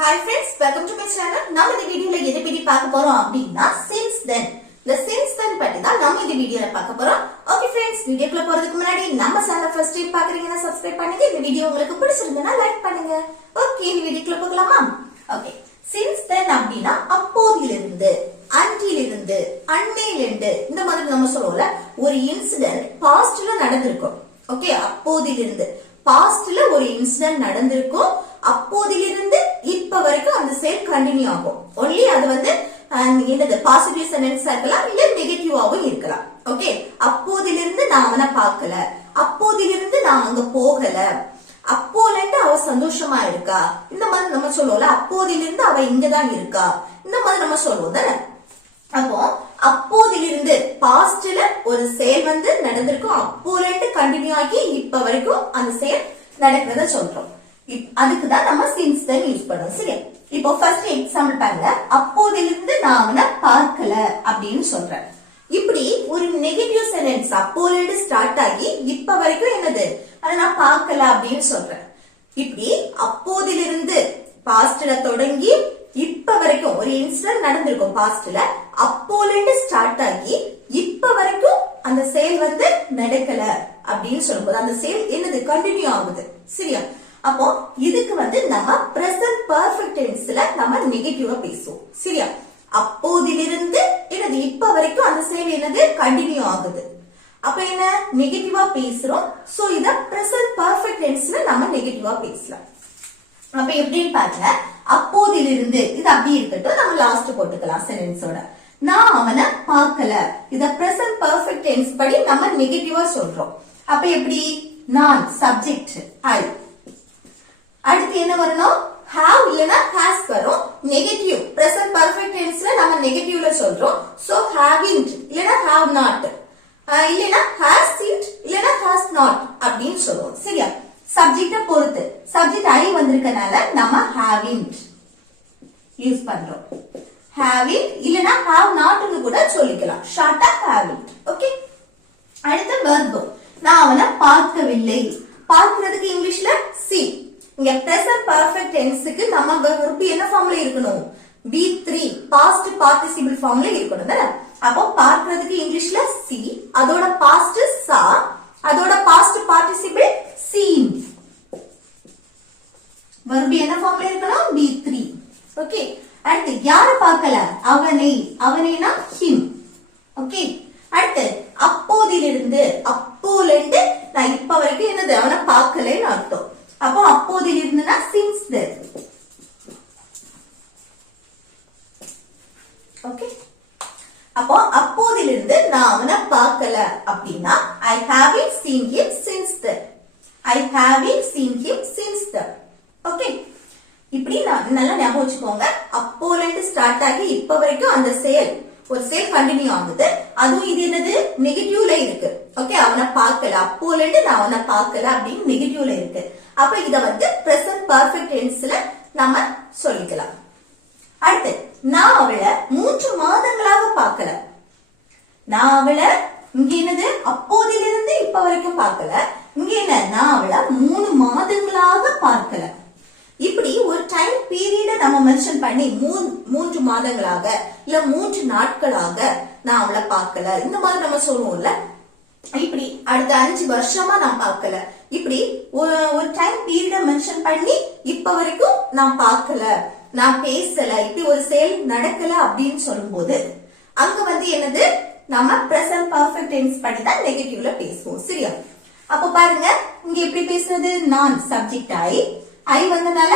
Hi friends, welcome to my channel. நாம இந்த வீடியோல எதை பத்தி பார்க்க போறோம் அப்படினா since then. இந்த since then பத்தி தான் நாம இந்த வீடியோல பார்க்க போறோம். Okay friends, வீடியோக்குள்ள போறதுக்கு முன்னாடி நம்ம சேனலை first time பார்க்கறீங்கன்னா subscribe பண்ணுங்க. இந்த வீடியோ உங்களுக்கு பிடிச்சிருந்தா லைக் பண்ணுங்க. Okay, இந்த வீடியோக்குள்ள போகலாமா? Okay. Since then அப்படினா அப்போதிலிருந்து, until-இருந்து, அன்னையிலிருந்து இந்த மாதிரி நம்ம சொல்லுவோம்ல ஒரு இன்சிடென்ட் பாஸ்ட்ல நடந்திருக்கும். ஓகே, அப்போதிலிருந்து பாஸ்ட்ல ஒரு இன்சிடென்ட் நடந்திருக்கும். அப்போதிலிருந்து இப்ப வரைக்கும் அந்த செயல் கண்டினியூ ஆகும். ஒன்லி அது வந்து என்னது பாசிட்டிவ் சென்டென்ஸா இருக்கலாம் இல்ல நெகட்டிவாவும் இருக்கலாம். ஓகே, அப்போதிலிருந்து நான் அவனை பார்க்கல, அப்போதிலிருந்து நான் அங்க போகல, அப்போலேருந்து அவ சந்தோஷமா இருக்கா, இந்த மாதிரி நம்ம சொல்லுவோம்ல அப்போதிலிருந்து அவ இங்கதான் இருக்கா, இந்த மாதிரி நம்ம சொல்லுவோம் தானே. அப்போ அப்போதிலிருந்து பாஸ்ட்ல ஒரு செயல் வந்து நடந்திருக்கும், அப்போலேருந்து கண்டினியூ ஆகி இப்ப வரைக்கும் அந்த செயல் நடக்கிறத சொல்றோம். அதுக்குதான் நம்ம since then யூஸ் பண்ணுவோம். சரி, இப்போ ஃபர்ஸ்ட் எக்ஸாம்பிள் பாருங்க. அப்போதிலிருந்து நான் அவனை பார்க்கல அப்படின்னு சொல்றேன். இப்படி ஒரு நெகட்டிவ் சென்டென்ஸ் அப்போலேருந்து ஸ்டார்ட் ஆகி இப்ப வரைக்கும் என்னது அதை நான் பார்க்கல அப்படின்னு சொல்றேன். இப்படி அப்போதிலிருந்து பாஸ்ட்ல தொடங்கி இப்ப வரைக்கும் ஒரு இன்சிடென்ட் நடந்திருக்கும் பாஸ்ட்ல, அப்போலேருந்து ஸ்டார்ட் ஆகி இப்ப வரைக்கும் அந்த செயல் வந்து நடக்கல அப்படின்னு சொல்லும்போது அந்த செயல் என்னது கண்டினியூ ஆகுது. சரியா? அப்போ இதுக்கு வந்து நம்ம பிரசன்ட் பெர்ஃபெக்ட் டென்ஸ்ல நம்ம நெகட்டிவா பேசுவோம். சரியா? அப்போதிலிருந்து என்னது இப்ப வரைக்கும் அந்த செயல் என்னது கண்டினியூ ஆகுது. அப்ப என்ன நெகட்டிவா பேசுறோம். சோ இத பிரசன்ட் பெர்ஃபெக்ட் டென்ஸ்ல நம்ம நெகட்டிவா பேசலாம். அப்ப எப்படின்னு பாருங்க. அப்போதிலிருந்து இது அப்படி இருக்கட்டும், நம்ம லாஸ்ட் போட்டுக்கலாம் சென்டென்ஸோட. நான் அவனை பார்க்கல, இத பிரசன்ட் பெர்ஃபெக்ட் டென்ஸ் படி நம்ம நெகட்டிவா சொல்றோம். அப்ப எப்படி நான் சப்ஜெக்ட் ஐ, அடுத்து என்ன வரணும் have இல்லனா has வரும். நெகட்டிவ் பிரசன்ட் பெர்ஃபெக்ட் டென்ஸ்ல நம்ம நெகட்டிவ்ல சொல்றோம். சோ haven't இல்லனா have not, இல்லனா hasn't இல்லனா has not அப்படின்னு சொல்றோம். சரியா? சப்ஜெக்ட்ட பொறுத்து சப்ஜெக்ட் ஐ வந்திருக்கனால நம்ம haven't யூஸ் பண்றோம். haven't இல்லனா have not னு கூட சொல்லிக்கலாம். ஷார்ட்டா haven't. ஓகே, அடுத்து verb. நான் அவனை பார்க்கவில்லை. பார்க்கிறதுக்கு இங்கிலீஷ்ல see. இங்க present perfect tenseக்கு நம்ம verb என்ன ஃபார்ம்ல இருக்கணும்? be3 past participle ஃபார்ம்ல இருக்கணும். அப்போ பார்க்கிறதுக்கு இங்கிலீஷ்ல see, அதோட past saw, அதோட past participle seen. verb என்ன ஃபார்ம்ல இருக்கணும்? be3. ஓகே, அடுத்து யார பார்க்கல? அவனை, அவனைனா him. ஓகே, அடுத்து அப்போதிலிருந்து, அப்போலேருந்து நான் இப்ப வரைக்கும் என்னது அவனை பார்க்கலன்னு அர்த்தம். அப்போ அப்போதிலிருந்துனா since then. ஓகே, அப்போ அப்போதிலிருந்து நான் அவனை பார்க்கல அப்படின்னா I haven't seen him since then. I haven't seen him since then. Okay, இப்படி நல்லா ஞாபகம் வச்சுக்கோங்க. அப்போலேருந்து ஸ்டார்ட் ஆகி இப்ப வரைக்கும் அந்த செயல் ஒரு செயல் கண்டினியூ ஆகுது. அதுவும் இது என்னது நெகட்டிவ்ல இருக்கு. ஓகே, அவனை பார்க்கல, அப்போலேருந்து நான் அவனை பார்க்கல அப்படின்னு நெகட்டிவ்ல இருக்கு. அப்ப இத வந்து பிரசன்ட் பெர்ஃபெக்ட் டென்ஸ்ல நம்ம சொல்லிக்கலாம். அடுத்து நான் அவளை 3 மாதங்களாக பார்க்கல. நான் அவளை இங்க என்னது அப்போதிலிருந்து இப்ப வரைக்கும் பார்க்கல. இங்க என்ன நான் அவளை 3 மாதங்களாக பார்க்கல. இப்படி ஒரு டைம் பீரியட நம்ம மென்ஷன் பண்ணி 3 மாதங்களாக இல்ல 3 நாட்களாக நான் அவளை பார்க்கல இந்த மாதிரி நம்ம சொல்லுவோம்ல. இப்படி அடுத்த 5 வருஷமா நான் பார்க்கல, இப்படி ஒரு டைம் பீரியட மென்ஷன் பண்ணி இப்ப வரைக்கும் நான் பார்க்கல, நான் பேசல, இப்படி ஒரு செயல் நடக்கல அப்படின்னு சொல்லும்போது அங்க வந்து என்னது நம்ம பிரசன்ட் பெர்ஃபெக்ட் டென்ஸ் படி தான் நெகட்டிவ்ல பேசுவோம். சரியா? அப்ப பாருங்க இங்க எப்படி பேசுறது? நான் சப்ஜெக்ட் ஐ வந்தனால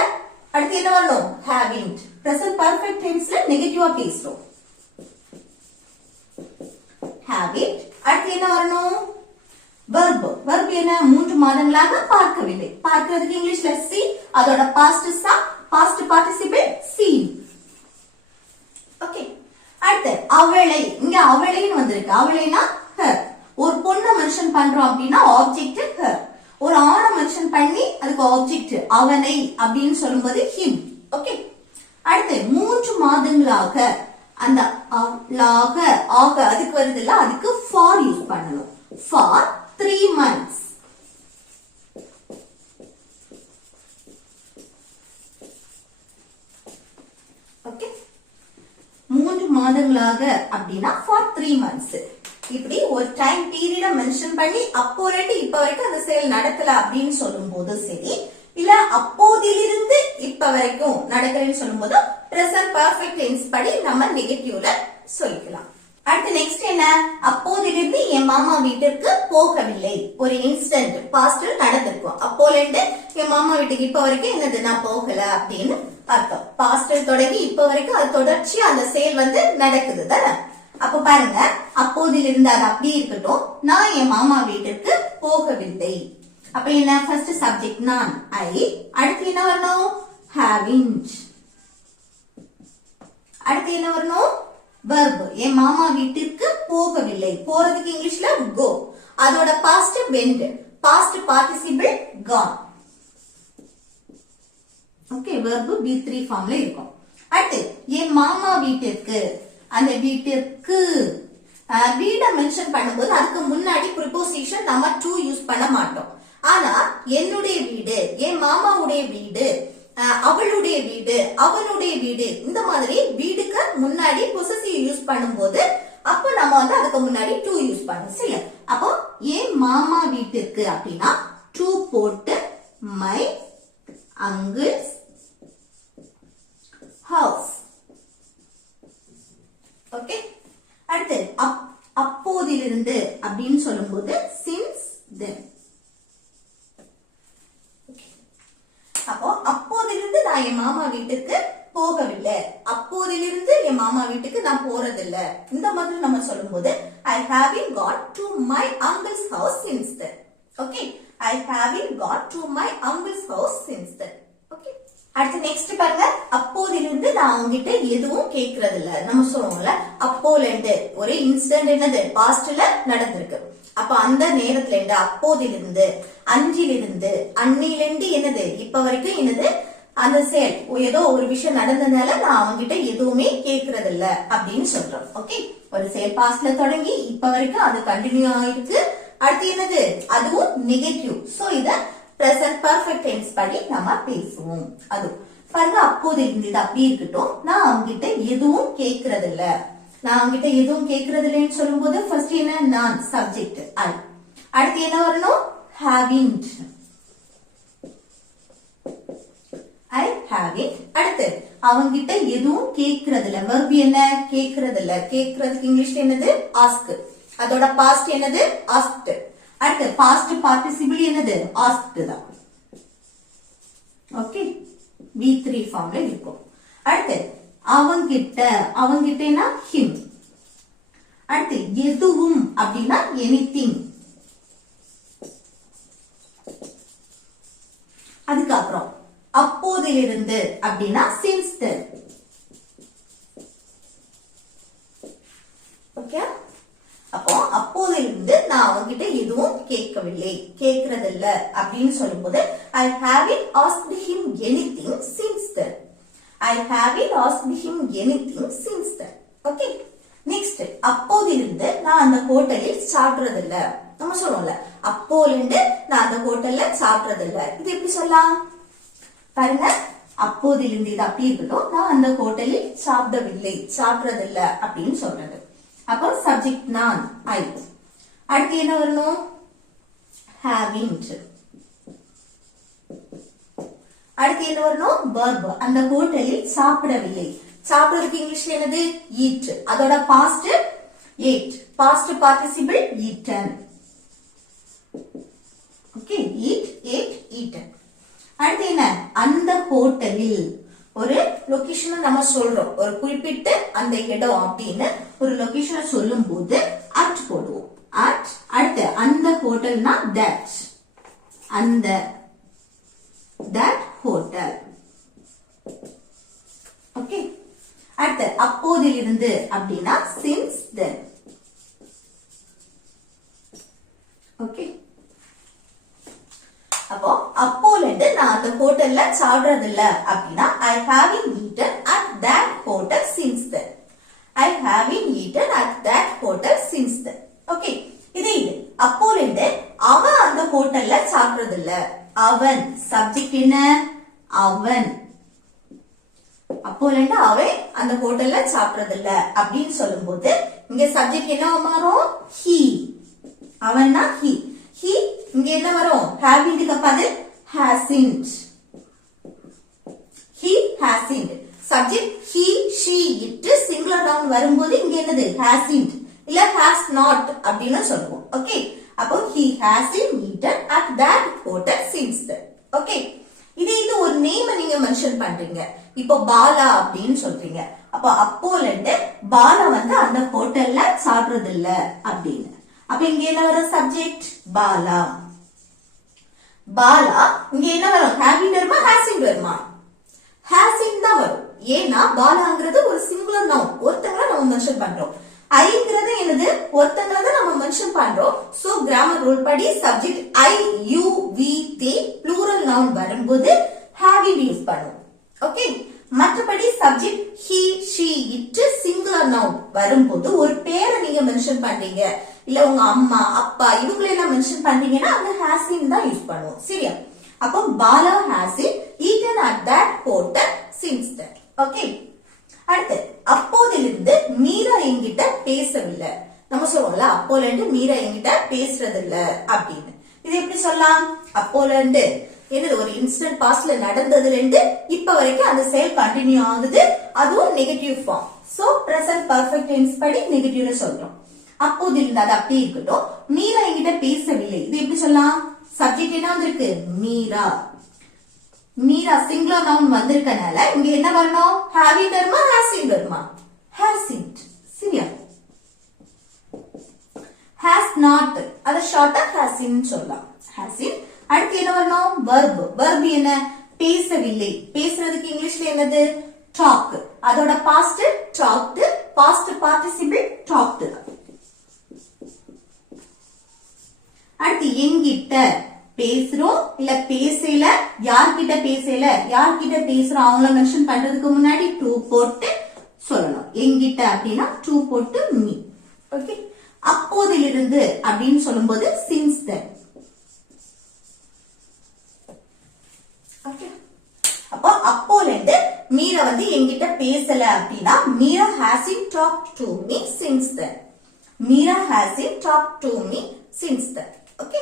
அடுத்து என்ன வரணும்? haven't. பிரசன்ட் பெர்ஃபெக்ட் டென்ஸ்ல நெகட்டிவா பேசுறோம். haven't. அடுத்து என்ன வரணும்? verb. verb என்ன? 3 மாதங்களாக பார்க்கவில்லை. பார்க்கிறதுக்கு இங்கிலீஷ்ல see, அதோட past saw, past participle seen. Okay, அடுத்து அவளை. இங்க அவளைன்னு வந்திருக்கு. அவளைனா her. ஒரு பொண்ணை மென்ஷன் பண்றோம் அப்படின்னா ஆப்ஜெக்ட் her. ஒரு ஆணை மென்ஷன் பண்ணி அதுக்கு ஆப்ஜெக்ட் அவனை அப்படின்னு சொல்லும்போது him. ஓகே, அடுத்து 3 மாதங்களாக அந்த ஆக அதுக்கு வருது இல்ல, அதுக்கு for யூஸ் பண்ணணும். for 3 months. மாதங்களாக அப்படின்னா ஃபார் 3 months. இப்படி ஒரு டைம் பீரியட மென்ஷன் பண்ணி அப்போ ரெண்டு இப்ப வரைக்கும் அந்த செயல் நடக்கல அப்படின்னு சொல்லும் போது சரி, இல்ல அப்போதிலிருந்து இப்ப வரைக்கும் நடக்கலன்னு சொல்லும் போது பிரசன்ட் பர்ஃபெக்ட் டென்ஸ் படி நம்ம நெகட்டிவ்ல சொல்லிக்கலாம். அடுத்து நெக்ஸ்ட் என்ன, அப்போதிலிருந்து என் மாமா வீட்டிற்கு போகவில்லை. ஒரு இன்ஸ்டன்ட் பாஸ்ட்ல நடந்திருக்கும். அப்போல இருந்து என் மாமா வீட்டுக்கு இப்ப வரைக்கும் என்னது, நான் போகல அப்படின்னு அர்த்தம். பாஸ்ட்ல தொடங்கி இப்ப வரைக்கும் அது தொடர்ச்சி அந்த செயல் நடக்குது தானே. அப்ப பாருங்க, அப்போதிலிருந்து அது அப்படியே இருக்கட்டும், நான் என் மாமா வீட்டிற்கு போகவில்லை. அப்ப என்ன, ஃபர்ஸ்ட் சப்ஜெக்ட் நான் ஐ, அடுத்து என்ன வரணும், haven't. அடுத்து என்ன வரணும், verb. என் மாமா வீட்டிற்கு போகவில்லை. போறதுக்கு இங்கிலீஷ்ல go. அதோட past went. past participle gone. Okay, verb B3 ஃபார்ம்ல இருக்கும். அடுத்து என் மாமா வீட்டிற்கு, அந்த வீட்டிற்கு வீட மென்ஷன் பண்ணும்போது அதுக்கு முன்னாடி ப்ரிபோசிஷன் நம்ம டு யூஸ் பண்ண மாட்டோம். ஆனா என்னுடைய வீடு, என் மாமாவுடைய வீடு, அவளுடைய வீடு, அவனுடைய வீடு, இந்த மாதிரி வீடுக்கு முன்னாடி பொசசிவ் யூஸ் பண்ணும்போது அப்ப நம்ம அதுக்கு முன்னாடி டு யூஸ் பண்ணணும். சரி, அப்போ என் மாமா வீட்டிற்கு அப்படின்னா டு போட்டு மை uncle's house. ஓகே, அடுத்து அப்போதிலிருந்து அப்படின்னு சொல்லும்போது since then. அப்போ அப்போதிலிருந்து நான் என் மாமா வீட்டுக்கு போகவில்லை, அப்போதிலிருந்து என் மாமா வீட்டுக்கு நான் போறதில்ல, இந்த மாதிரி நம்ம சொல்லும்போது I haven't got to my uncle's house since then. Okay, I haven't got to my uncle's house since then. Okay, அடுத்து நெக்ஸ்ட் பாருங்க, அப்போதிலிருந்து நான் உங்ககிட்ட எதுவும் கேட்கறது இல்ல. நம்ம சொல்லுவோம்ல, அப்போல இருந்து ஒரு இன்சிடென்ட் என்னது பாஸ்ட்ல நடந்திருக்கு. அப்ப அந்த நேரத்துல இருந்து, அப்போதிலிருந்து, அன்றிலிருந்து, அன்னிலிருந்து என்னது இப்ப வரைக்கும் என்னது அந்த செயல், ஏதோ ஒரு விஷயம் நடந்ததுனால நான் அவங்கிட்ட எதுவுமே கேட்கறது இல்ல அப்படின்னு சொல்றோம். ஓகே, ஒரு செயல் பாஸ்ட்ல தொடங்கி இப்ப வரைக்கும் அது கண்டினியூ ஆயிருக்கு. அடுத்து என்னது, அதுவும் நெகட்டிவ். சோ இத பிரசன்ட் பர்ஃபெக்ட் டென்ஸ் படி நம்ம பேசுவோம். அது பாருங்க, அப்போதிலிருந்து இது அப்படியே இருக்கட்டும், நான் அவங்கிட்ட எதுவும் கேட்கறது இல்ல. நான் அவங்கிட்ட எதுவும் கேட்கறது இல்லைன்னு சொல்லும் போது ஃபர்ஸ்ட் என்ன, நான் சப்ஜெக்ட் ஐ, அடுத்து என்ன வரணும், haven't. I haven't. அடுத்து அவங்கிட்ட எதுவும் கேட்கறது இல்ல. verb என்ன, கேட்கறது இல்ல. கேட்கறதுக்கு இங்கிலீஷ்ல என்னது, ask. அதோட past என்னது, asked. அடுத்து past participle என்னது, asked தான். ஓகே, B3 ஃபார்ம்ல இருக்கும். அடுத்து அவங்கிட்ட, அவங்கிட்டனா him. அடுத்து எதுவும் அப்படின்னா anything. அதுக்கப்புறம் அப்போதிலிருந்து அப்படின்னா since then. ஓகே, அப்போ அப்போதிலிருந்து நான் அவங்கிட்ட எதுவும் கேட்கவில்லை, கேட்கறது இல்ல அப்படின்னு சொல்லும்போது I haven't asked him anything since then. I haven't asked him anything since then. Okay, next அப்போதிலிருந்து நான் அந்த ஹோட்டலில் சாப்பிடுறது இல்ல. நம்ம சொல்லுவோம்ல, அப்போலிருந்து நான் அந்த ஹோட்டல்ல சாப்பிடுறது இல்ல. இது எப்படி சொல்லலாம் பாருங்க, அப்போதிலிருந்து இது அப்படி இருக்கட்டும், நான் அந்த ஹோட்டலில் சாப்பிடவில்லை, சாப்பிடுறது இல்ல அப்படின்னு சொல்றது. அப்போ சப்ஜெக்ட் நான் ஐ, அடுத்து என்ன வரணும், haven't. அடுத்து என்ன வரணும், verb. அந்த ஹோட்டலில் சாப்பிடவில்லை. சாப்பிடுறதுக்கு இங்கிலீஷ்ல என்னது, eat. அதோட past ate, past participle eaten. Okay, eat, ate, eaten. அடுத்து என்ன, அந்த ஹோட்டலில். ஒரு லொகேஷனை நம்ம சொல்றோம், ஒரு குறிப்பிட்ட அந்த இடம் அப்படின்னு ஒரு லொகேஷனை சொல்லும் போது at போடுவோம். at. அடுத்து அந்த ஹோட்டல்னா that. அந்த that hotel. ஓகே, அடுத்து அப்போதிலிருந்து அப்படின்னா since then. ஓகே, அப்போ அப்போல இருந்து நான் அந்த ஹோட்டல்ல சாப்பிடுறது இல்ல அப்படின்னா I haven't eaten at that hotel since then. I haven't eaten at that hotel since then. Okay, இது அப்போல இருந்து அவன் அந்த ஹோட்டல்ல சாப்பிடுறது இல்ல. அவன் சப்ஜெக்ட் என்ன, அவன். அப்போலண்டு அவன் அந்த ஹோட்டல்ல சாப்பிடுறது இல்ல அப்படின்னு சொல்லும்போது இங்க சப்ஜெக்ட் என்ன மாறும்? he. அவன்னா he. he இங்க என்ன வரும்? have இதுக்கு பதில் hasn't. he hasn't. Subject he, she, it singular noun வரும்போது இங்க என்னது? hasn't இல்ல has not அப்படின்னு சொல்லுவோம். ஓகே, அப்போ he hasn't eaten at that hotel since then. Okay, இது ஒரு நேம் நீங்க மென்ஷன் பண்றீங்க. இப்போ பாலா அப்படின்னு சொல்றீங்க. அப்போலந்து பாலா வந்து அந்த ஹோட்டல்ல சாப்பிடுறது இல்ல அப்படின்னு. அப்ப இங்க என்ன வரும்? சப்ஜெக்ட் பாலா. பாலா இங்க என்ன வரும்? ஹேவிங் வருமா ஹேசிங் வருமா? ஹேசிங் தான் வரும். ஏன்னா பாலாங்கிறது ஒரு சிங்குலர் நவுன், ஒருத்தங்கள நம்ம மென்ஷன் பண்றோம். ஐங்கிறது என்னது? ஒருத்தங்கள நம்ம மென்ஷன் பண்றோம். சோ கிராமர் ரூல் படி subject I, you, we, they plural noun வரும்போது ஹேவிங் யூஸ் பண்ணுவோம். ஓகே, மற்றபடி subject he, she, it singular noun வரும்போது ஒரு பேரை நீங்க மென்ஷன் பண்றீங்க, இல்ல உங்க அம்மா அப்பா இவங்களை எல்லாம் மென்ஷன் பண்றீங்கன்னா அங்க ஹேசிங் தான் யூஸ் பண்ணுவோம். சரியா? அப்போ Bala has eaten at that hotel since then. Okay, அடுத்து அப்போதிலிருந்து மீரா என்கிட்ட பேசவில்லை. நம்ம சொல்லுவோம்ல அப்போல இருந்து மீரா என்கிட்ட பேசுறது இல்ல அப்படின்னு. இது எப்படி சொல்லலாம்? அப்போல இருந்து என்னது? ஒரு இன்ஸ்டன்ட் பாஸ்ட்ல நடந்ததுல இருந்து இப்ப வரைக்கும் அந்த செயல் கண்டினியூ ஆகுது, அதுவும் negative form. So present perfect tense படி நெகட்டிவ்னு சொல்றோம். அப்போதிலிருந்து அது அப்படியே இருக்கட்டும். மீரா என்கிட்ட பேசவில்லை, இது எப்படி சொல்லலாம்? சப்ஜெக்ட் என்ன வந்திருக்கு? மீரா. மீரா சிங்குலர் நவுன் வந்திருக்கனால இங்க என்ன வரணும்? ஹேவிங் வருமா ஹேசிங் வருமா? ஹேசிண்ட். சரியா? ஹேஸ் நாட் அத ஷார்ட்டா ஹேசிண்ட் சொல்லலாம். ஹேசிண்ட். அடுத்து என்ன வரணும்? verb. verb என்ன? பேசவில்லை. பேசுறதுக்கு இங்கிலீஷ்ல என்னது? talk. அதோட past talked, past participle talked. அடுத்து என்கிட்ட பேசுறோம் இல்ல பேசல, யார்கிட்ட பேசல, யார்கிட்ட பேசுறோம் அவங்கள மென்ஷன் பண்றதுக்கு முன்னாடி டு போட்டு சொல்லணும். என்கிட்ட அப்படின்னா டு போட்டு மீ. ஓகே, அப்போதிலிருந்து அப்படின்னு சொல்லும்போது since then. அப்போ அப்போல இருந்து மீரா வந்து என்கிட்ட பேசல அப்படின்னா Meera hasn't talked to me since then. Meera hasn't talked to me since then. Okay,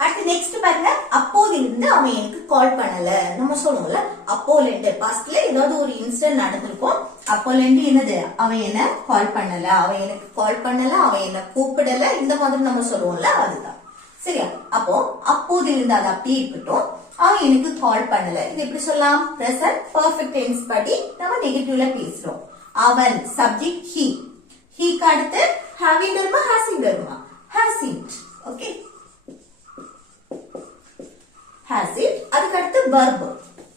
அடுத்து நெக்ஸ்ட் பாருங்க. அப்போதிலிருந்து அவன் எனக்கு கால் பண்ணல. நம்ம சொல்லுவோம்ல அப்போல இருந்து பாஸ்ட்ல ஏதாவது ஒரு இன்சிடென்ட் நடந்திருக்கும். அப்போல இருந்து என்னது? அவன் என்ன கால் பண்ணல, அவன் எனக்கு கால் பண்ணல, அவன் என்ன கூப்பிடல, இந்த மாதிரி நம்ம சொல்லுவோம்ல அதுதான். சரியா? அப்போ அப்போதிலிருந்து அது அப்படியே இருக்கட்டும். அவன் எனக்கு கால் பண்ணல, இது எப்படி சொல்லலாம்? பிரசன்ட் பர்ஃபெக்ட் டென்ஸ் படி நம்ம நெகட்டிவ்ல பேசுறோம். அவன் சப்ஜெக்ட் he. ஹீக்கு அடுத்து ஹேவிங் வருமா ஹேசிங் வருமா? ஹேசிண்ட். Okay, has it. அதுக்கு அடுத்து verb.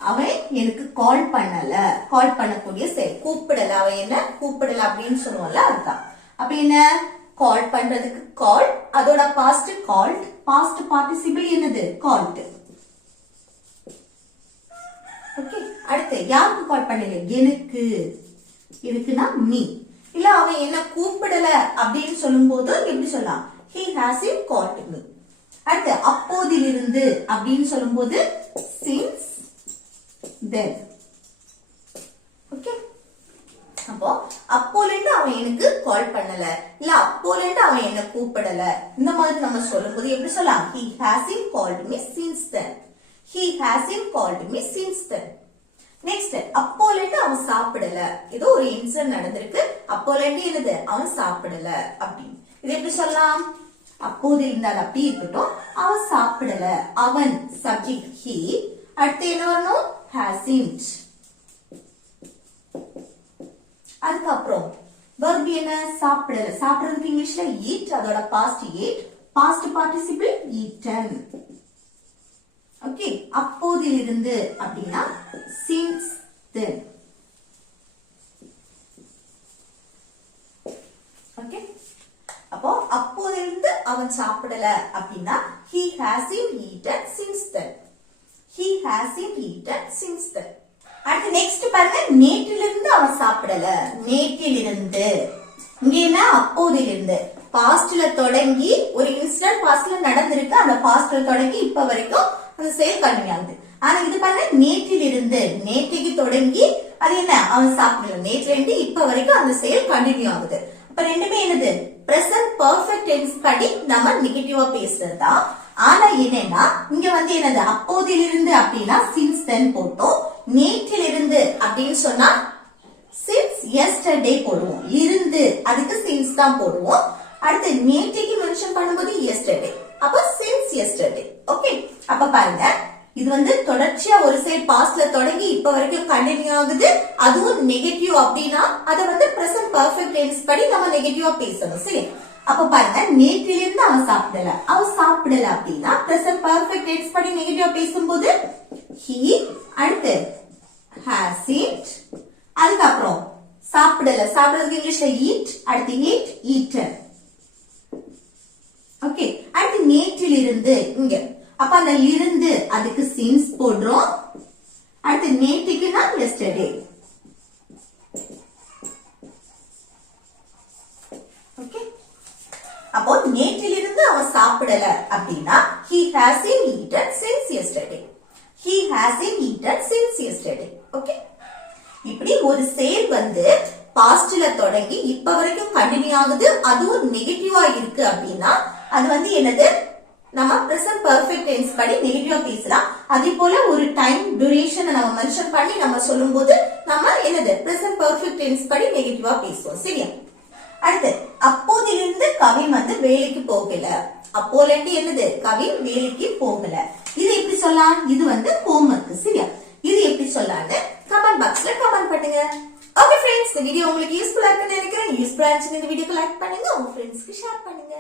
அவன் எனக்கு கால் பண்ணல, கால் பண்ணக்கூடிய செயல். கூப்பிடல, அவன் என்ன கூப்பிடல அப்படின்னு சொல்லுவோம்ல அதுதான். அப்ப என்ன? கால் பண்றதுக்கு கால், அதோட past called, past participle என்னது? called. ஓகே, அடுத்து யாருக்கு கால் பண்ணல? எனக்கு. எனக்குன்னா me. இல்ல அவன் என்ன கூப்பிடல அப்படின்னு சொல்லும்போது எப்படி சொல்லலாம்? he hasn't called me. அடுத்து அப்போதிலிருந்து அப்படின்னு சொல்லும்போது since then. ஓகே, அப்போ அப்போல இருந்து அவன் எனக்கு கால் பண்ணல, இல்ல அப்போல இருந்து அவன் என்ன கூப்பிடல, இந்த மாதிரி நம்ம சொல்லும்போது எப்படி சொல்லலாம்? he hasn't called me since then. he hasn't called me since then. Next அப்போல இருந்து அவன் சாப்பிடல. ஏதோ ஒரு இன்சிடென்ட் நடந்திருக்கு, அப்போல இருந்து என்னது? அவன் சாப்பிடல அப்படின்னு. இது எப்படி சொல்லலாம்? அப்போது இருந்தால் அப்படி இருக்கட்டும். அவன் சாப்பிடல, அவன் சப்ஜெக்ட் he. அடுத்து என்ன வரணும்? hasn't. அதுக்கப்புறம் verb என்ன? சாப்பிடல. சாப்பிடுறதுக்கு இங்கிலீஷ்ல eat, அதோட past ate, past participle eaten. Okay, அப்போதிலிருந்து அப்படின்னா since then. ஓகே, அப்போ அப்போதிலிருந்து அவன் சாப்பிடல அப்படின்னா he hasn't eaten since then. he hasn't eaten since then. அடுத்து நெக்ஸ்ட் பாருங்க. நேற்றிலிருந்து அவன் சாப்பிடல. நேற்றிலிருந்து இங்க என்ன? அப்போதிலிருந்து. பாஸ்ட்ல தொடங்கி ஒரு இன்சிடென்ட் பாஸ்ட்ல நடந்திருக்கு, அந்த பாஸ்ட்ல தொடங்கி இப்ப வரைக்கும் அந்த செயல் கண்டினியூ ஆகுது. ஆனா இது பண்ண நேற்றிலிருந்து, நேற்றைக்கு தொடங்கி அது என்ன அவன் சாப்பிடல, நேற்றுல இருந்து இப்ப வரைக்கும் அந்த செயல் கண்டினியூ ஆகுது. அப்ப ரெண்டுமே என்னது பிரசன்ட் பெர்ஃபெக்ட் டென்ஸ் படி நம்ம நெகட்டிவா பேசுறதுதான். ஆனா என்னன்னா இங்க வந்து என்னது அப்போதிலிருந்து அப்படின்னா since then போட்டோம். நேற்றிலிருந்து அப்படின்னு சொன்னா since yesterday போடுவோம். இருந்து அதுக்கு since தான் போடுவோம். அடுத்து நேற்றைக்கு மென்ஷன் பண்ணும்போது yesterday, அப்ப since yesterday. ஓகே, அப்ப பாருங்க இது வந்து தொடர்ச்சியா ஒரு சைடு பாஸ்ட்ல தொடங்கி இப்ப வரைக்கும் கண்டினியூ ஆகுது. அதுவும் நெகட்டிவ் அப்படின்னா அத வந்து பிரசன்ட் பெர்ஃபெக்ட் டென்ஸ் படி நம்ம நெகட்டிவா பேசணும். சரி, அப்ப பாருங்க நேற்றிலிருந்து அவன் சாப்பிடல அப்படின்னா பிரசன்ட் பெர்ஃபெக்ட் டென்ஸ் படி நெகட்டிவா பேசும்போது he, அடுத்து hasn't, அதுக்கப்புறம் சாப்பிடறதுக்கு இங்கிலீஷ்ல eat, அடுத்து eaten. ஓகே, அடுத்து நேற்றிலிருந்து இங்க, அப்ப அந்த இருந்து அதுக்கு since போடுறோம். அடுத்து நேற்றுக்குனா yesterday. ஓகே, அப்போ நேற்றிலிருந்து அவன் சாப்பிடல அப்படின்னா he hasn't eaten since yesterday. He hasn't eaten since yesterday. Okay, இப்படி ஒரு செயல் வந்து பாஸ்ட்ல தொடங்கி இப்ப வரைக்கும் கண்டினியூ ஆகுது, அதுவும் நெகட்டிவா இருக்கு அப்படின்னா அது வந்து என்னது நம்ம பிரசன்ட் பெர்ஃபெக்ட் டென்ஸ் படி நெகட்டிவா பேசலாம். அதே போல ஒரு டைம் டியூரேஷன் நம்ம மென்ஷன் பண்ணி நம்ம சொல்லும்போது நம்ம என்னது பிரசன்ட் பெர்ஃபெக்ட் டென்ஸ் படி நெகட்டிவா பேசுவோம். சரியா, அடுத்து அப்போதிலிருந்து கவின் வந்து வேலைக்கு போகல. அப்போல இருந்து என்னது கவின் வேலைக்கு போகல. இது எப்படி சொல்லலாம்? இது வந்து ஹோம்வொர்க். சரியா, இது எப்படி சொல்லலாம்னு கமெண்ட் பாக்ஸ்ல கமெண்ட் பண்ணுங்க. ஓகே ஃப்ரெண்ட்ஸ், இந்த வீடியோ உங்களுக்கு யூஸ்ஃபுல்லா இருக்குன்னு நினைக்கிறேன். யூஸ்ஃபுல்லா இருந்துச்சுன்னா இந்த வீடியோக்கு லைக் பண்ணுங்க, உங்க ஃப்ரெண்ட்ஸ்க்கு ஷேர் பண்ணுங்க.